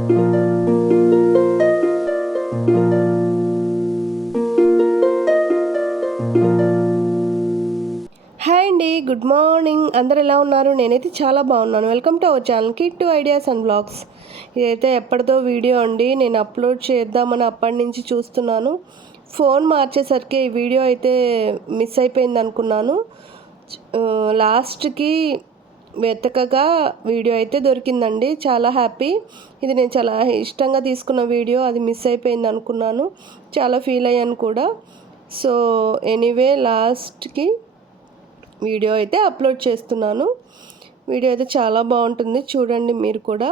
Hi అండి, good morning. అందరు ఎలా ఉన్నారు? నేనైతే చాలా బాగున్నాను. Welcome to our channel Kittu ideas and blogs. ఇదైతే ఎప్పటిదో వీడియో అండి, నేను అప్లోడ్ చేద్దామని అప్పటి నుంచి చూస్తున్నాను. ఫోన్ మార్చేసరికి ఈ వీడియో అయితే మిస్ అయిపోయింది అనుకున్నాను. లాస్ట్కి వెతకగా వీడియో అయితే దొరికిందండి. చాలా హ్యాపీ. ఇది నేను చాలా ఇష్టంగా తీసుకున్న వీడియో, అది మిస్ అయిపోయింది అనుకున్నాను. చాలా ఫీల్ అయ్యాను కూడా. సో ఎనీవే లాస్ట్కి వీడియో అయితే అప్లోడ్ చేస్తున్నాను. వీడియో అయితే చాలా బాగుంటుంది, చూడండి మీరు కూడా.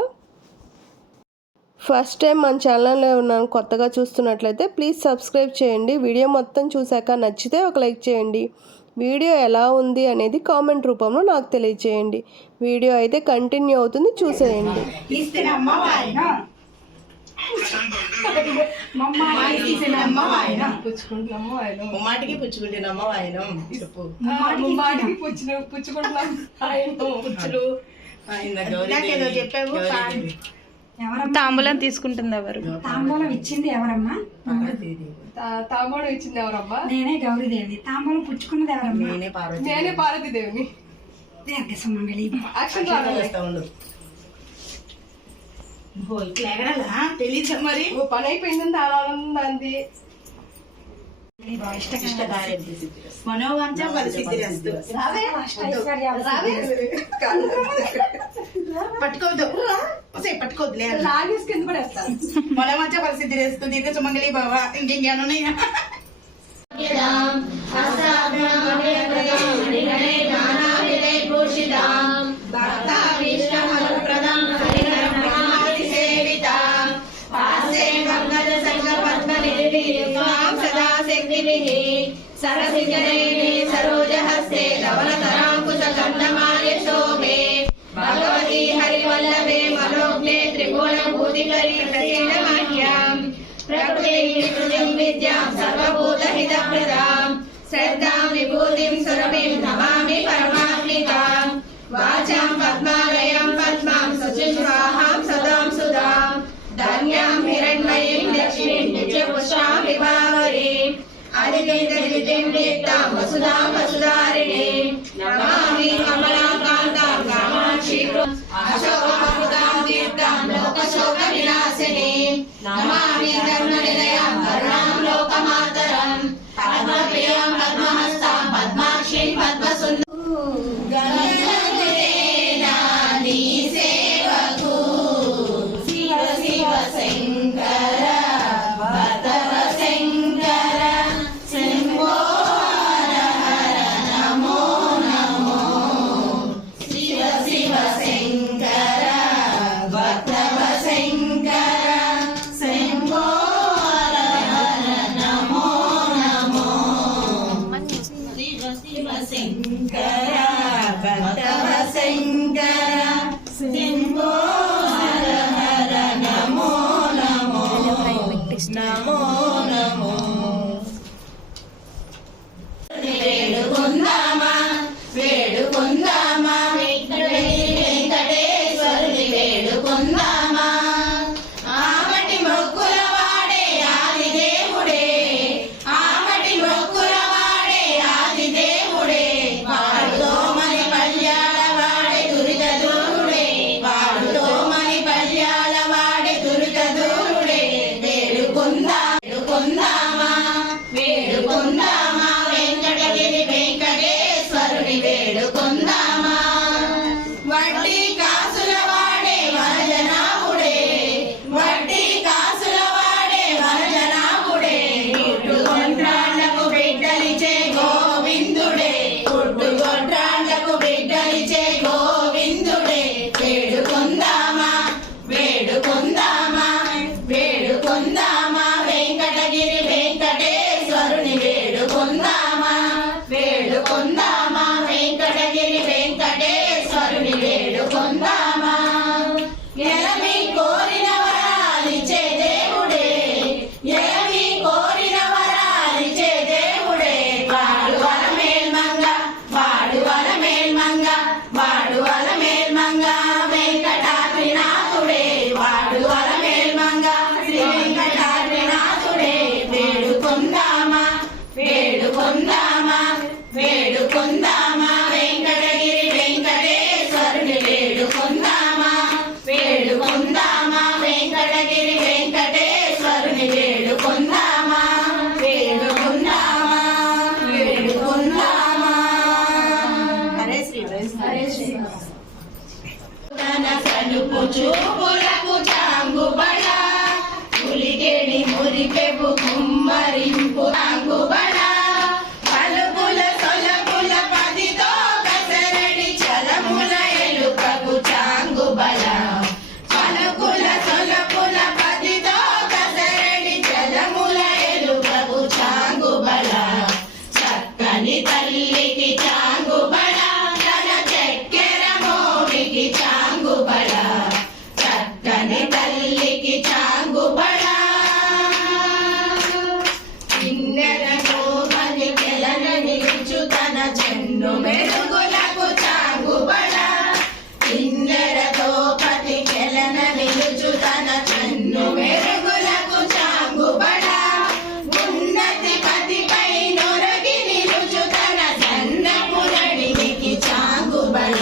ఫస్ట్ టైం మన ఛానల్లో ఉన్నాను, కొత్తగా చూస్తున్నట్లయితే ప్లీజ్ సబ్స్క్రైబ్ చేయండి. వీడియో మొత్తం చూశాక నచ్చితే ఒక లైక్ చేయండి. వీడియో ఎలా ఉంది అనేది కామెంట్ రూపంలో నాకు తెలియచేయండి. వీడియో అయితే కంటిన్యూ అవుతుంది, చూసేయండి. ముమ్మాటికి పుచ్చుకుంటున్నామా వాయనం చెప్పు. తాంబూలం తీసుకుంటుంది ఎవరు? తాంబూలం ఇచ్చింది ఎవరమ్మా? తాంబూలం ఇచ్చింది ఎవరమ్మా? నేనే గౌరీదేవి. తాంబూలం పుచ్చుకున్నది ఎవరమ్మా? నేనే పార్వతీదేవిని. తెలీదు మరి. పని అయిపోయిందని చాలా ఆనందంది. మనోవాంఛ పరిసిద్ధిరస్తు. పట్టుకోవద్దు, పట్టుకోవద్దులే. మనోవాంఛ పరిసిద్ధిరస్తు. దీర్ఘ సుమంగళి భవ. ఇంకేమన్నాయి? సరోజహస్తే ధవళతరాంకుశ కందమాయ శోభే భగవతి హరివల్లభే మనోజ్ఞే త్రిభువనభూతికరీ ప్రసీదమహ్యాం ప్రకృతిం విద్యాం సర్వభూతహితప్రదాం శ్రద్ధాం విభూతిం సురభిం నమామి పరమాత్మికాం వాచాం పద్మాలయం పద్మాం శుచిస్వాహాం సదాం సుధాం ధన్యాం హిరణ్మయీం లక్ష్మీం నిత్యపుష్పాం విభావరీం అదితిం దీప్తాం వసుధాం వసుధారిణీం నమామి కమలాకాంతాం కామాక్షి అశోకముదాం దీప్తాం లోకశోక వినాశినీం నమామి ధర్మనిలయాం కరుణాం లోకమాతరం పద్మప్రియాం పద్మహస్తాం పద్మాక్షీం పద్మసుందరీం వడ్డీ కాసుల వాడే వరజనా అలుపు చూపులకు చాంగుబడ పులిగేడి మురిపెపు కుమ్మరింపు చాంగుబడ పలుపుల సొలపుల పదితో కసరడి చలముల ఎలుకకు చాంగుబడ పలుకుల సొలపుల పదితో కసరడి చలముల ఎలుకకు చాంగుబడ చక్కని తల్లికి చాంగుబడ తన చక్కెర మోవికి చాంగుబడ చక్కని తల్లికి చాంగుబడ కిన్నెరతో మని కెలన నిలుచు తన చెన్ను మెరుగులకు చాంగుబడ కిన్నెరతో పతి కెలన నిలుచు తన చెన్ను మెరుగులకు చాంగుబడ ఉన్నతి పతిపై నొరగి నిలుచు తన సన్నపు నడిమికి చాంగుబడ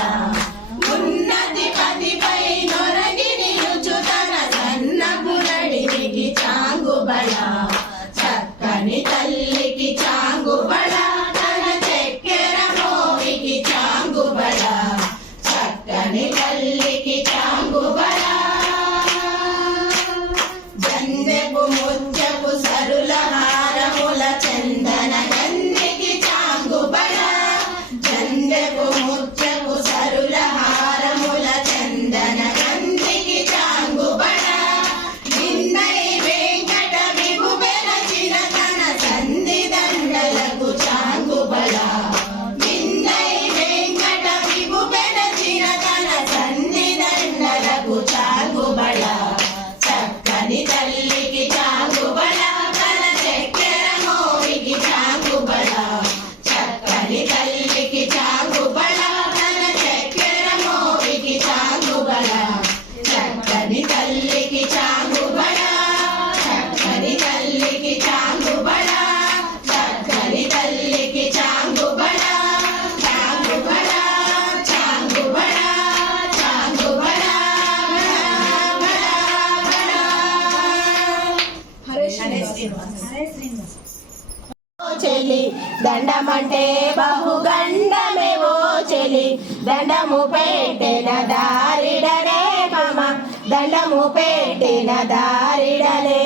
ఉన్నతి పతిపై నొరగి నిలుచు తన సన్నపు నడిమికి చాంగుబడ చక్కని తల్లికి చాంగుబడ తన చక్కెర మోవికి చాంగుబడ చక్కని తల్లికి చాంగుబడ జన్నెపు ముత్యపు సరుల హారముల చందన గన్నికి చాంగుబడ జన్నెపు ముత్యపు సరుల హారముల చందన గన్నికి చాంగుబడ నిన్నై వెంకట విభు పెరచిన తన సంధి దండలకు చాంగుబడ నిన్నై వెంకట విభు పెరచిన తన సంధి దండలకు చాంగుబడ చక్కని తల్లికి చాంగుబడ తన చక్కెర మోవికి చాంగుబడ చక్కని తల్లికి చాంగుబడ తన చక్కెర మోవికి చాంగుబడ చక్కని తల్లికి చాంగుబడ చక్కని తల్లికి చాంగుబడ చక్కని తల్లికి చాంగుబడ చాంగుబడ చాంగుబడ చాంగుబడ హరే శ్రీనివాస్. చెలి దండమంటే బహుగండమే ఓ చెలి దండము పెట్టిన దారిడనే మమ దండము పెట్టిన దారిడనే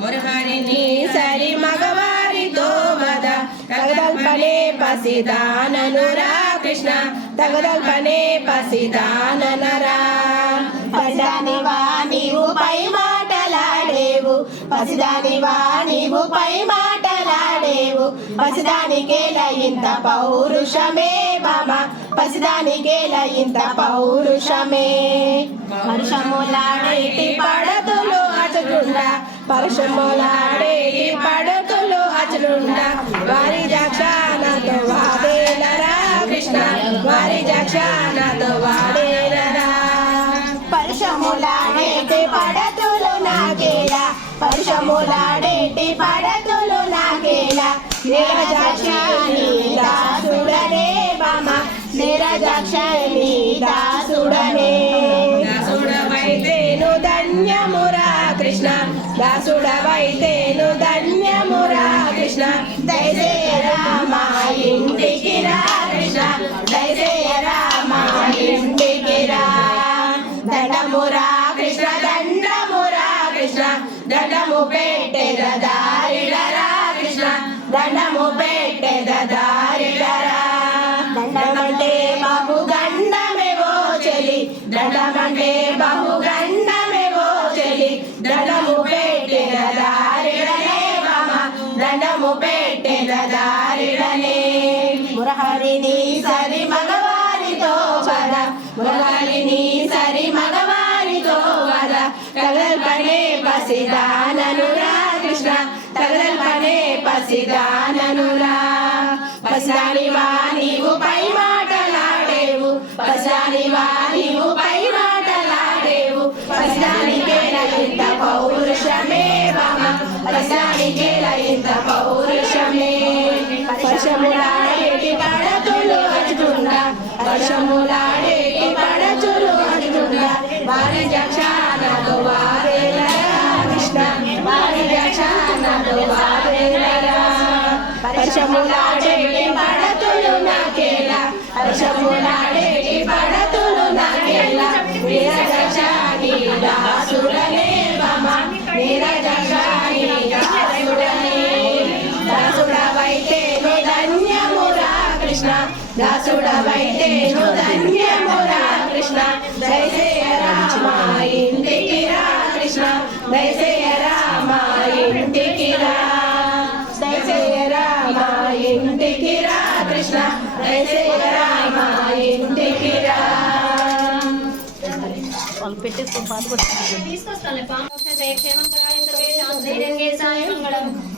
మురహరిని సరి మగవారితో వద తగదల్పనే పసిదాననురా కృష్ణ తగదల్పనే పసిదాననరా పసిదానివా నీవు పై మాటలాడేవు పసిదానివా నీవు పై మాటలాడేవు పసిదానికేల ఇంత పౌరుషమే మామ పసిదానికేల ఇంత పౌరుషమే పరుషములాడేటి పడతులు అచలుండా పరుషములాడేటి పడతులు అచలుండా వారి జక్షానతో వాడేలరా కృష్ణ వారి జక్షానతో వాడేలరా పరుషములాడేటి పడతులు నాకేలా పరుషములాడేటి పడతులు నాకేలా నిరజాక్షి దాసుడనే బామ నిరజాక్షి దాసుడనే దాసుడవైతేను ధన్యమురా కృష్ణ దాసుడవైతేను ధన్యమురా కృష్ణ దయచేయ రామ ఇంటికి రా కృష్ణ దయచేయ రామ ఇంటికి రా దండమురా కృష్ణ దండమురా కృష్ణ దండము పెట్టెద దారిడరా కృష్ణ దండము పెట్టెద దారిడరా దండమంటే బహుగండమేవో చెలి దండమంటే బహుగండమేవో చెలి దండము పెట్టెద దారిడనే మామ దండము పెట్టెద దారిడనే మురహరిని సరి మగవారితో వద మురహరిని సరి మగవారితో వద తగల్పనే పసిదాననురా కృష్ణ తగల్పనే పసిదాననురా పసిదానివా నీవు పై మాటలాడేవు పసిదానివా నీవు పై మాటలాడేవు పసిదానికేల ఇంత పౌరుషమే మామ పసిదానికేల ఇంత పౌరుషమే పశములాడేటి పడతులు అచుతుండా పశములాడేటి పడతులు అచుతుండా వారి జక్షానతో వారేలరా కృష్ణ వారి జక్షానతో వారేలరా పశములాడేటి పడతులు నాకేలా వైటేను ధన్యమురా కృష్ణ దయచేయ రామా ఇంటికి రా కృష్ణ దయచేయ రామా ఇంటికి రా దయచేయ రామా ఇంటికి రా కృష్ణ దయచేయ రామా ఇంటికి రా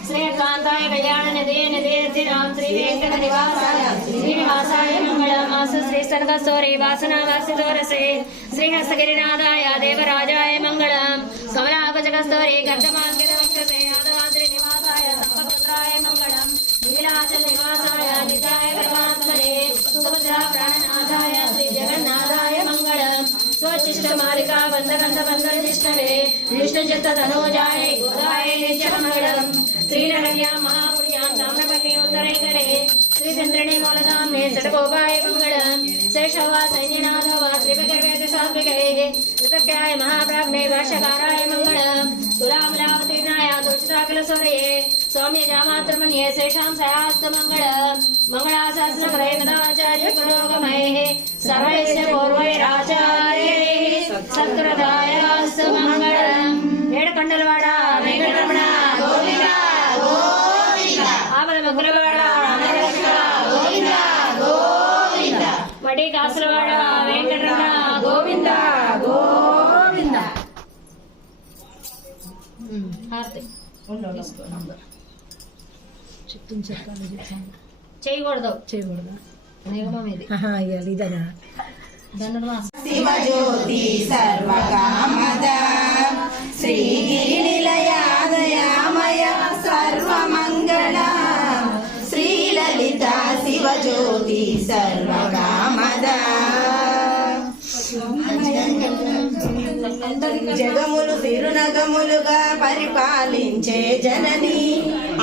శ్రీకాంతాయ కళ్యాణ నిధే నిధేర్ధినాం శ్రీ వెంకట నివాసాయ శ్రీనివాసాయ మంగళమాస శ్రీ సర్గస్తోరే వాసనా వాసితోరసే శ్రీ హస్తగిరినాథాయ దేవరాజాయ మంగళం కమలాకజగస్తోరే గర్ధమాంగిరవక్షసే యాదవాద్రి నివాసాయ సంపపుత్రాయ మంగళం నీలాచల నివాసాయ నిజాయ పరమాత్మనే సుభద్రా ప్రాణనాథాయ శ్రీ జగన్నాథాయ మంగళం స్వచ్చిష్ట మాలికా వందనంద వందన జిష్ణవే విష్ణు చిత్త తనోజాయ గోదాయ నిత్య మంగళం శ్రీరమ్య మహాపుణ్యాం తామ్రపర్ణి ఉత్తరైకరే శ్రీ చంద్రణి మూలదాం మే సడగోపాయ మంగళం శేషవా సైన్యనాథ వా త్రిపకర్వేద సాత్వికై ఋతప్యాయ మహాప్రాజ్ఞే భాష్యకారాయ మంగళం తులామలావతీర్ణాయ తులసితాకల సౌరయే సౌమ్య జామాత్రమణ్యే శేషాం సయాస్తు మంగళం మంగళాశాస్త్రకరే మదాచార్య పురోగమై సర్వైశ్య పూర్వైరాచార్యై సత్కృతాయాస్తు మంగళం ఏడుకొండలవాడ వెంకటరమణ గోవింద గోవింద ఆపద ముగ్గులవాడ గోవింద గోవింద వడి కాసులవాడ వెంకటరమణ గోవింద గోవింద చేయకూడదు నియమం ఇది శివజ్యోతి సర్వకామద శ్రీగిరి నిలయాదయామయ సర్వమంగళ శ్రీలలిత శివజ్యోతి సర్వకామద జగములు తిరునగములుగా పరిపాలించే జనని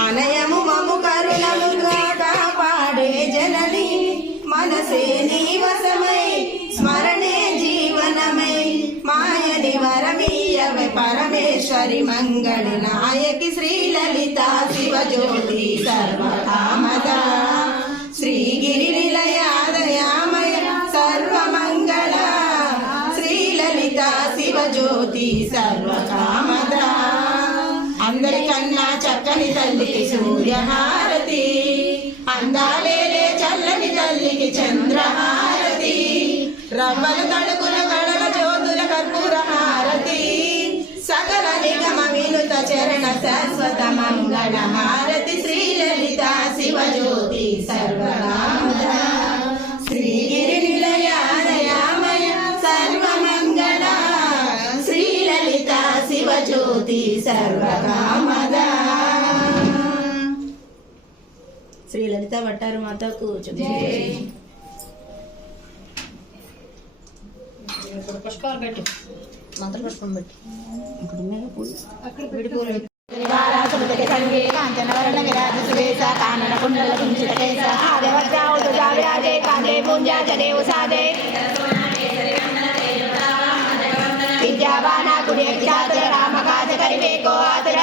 అనయము మము కరుణముగా కాపాడే జనని మనసే నీవసమై స్మరణే జీవనమై మాయని వరమీయవే పరమేశ్వరి మంగళి నాయకి శ్రీలలిత శివజ్యోతి సర్వకామద శ్రీగిరి నిలయాదయామయ సర్వమంగళ శ్రీలలిత శివజ్యోతి సర్వకామద అందరికన్నా చక్కని తల్లికి సూర్యహారతి అందాలేలే చల్లని తల్లికి చంద్రహారతి రవ్వల తడుకుల కళల జ్యోతుల కర్పూర హారతి సకల నిగమ వినుత చరణ శాశ్వత మంగళ హారతి శ్రీలలిత శివజ్యోతి సర్వకామద శ్రీగిరి నిలయాదయామయ సర్వమంగళ శ్రీలలిత శివజ్యోతి సర్వకామద శ్రీ లలిత భట్టారు మాతకు పుష్పాలు పెట్టు మంత్ర పుష్పం పెట్టు విద్యావాన కుడి రామ కాజ కరివేకో ఆతుర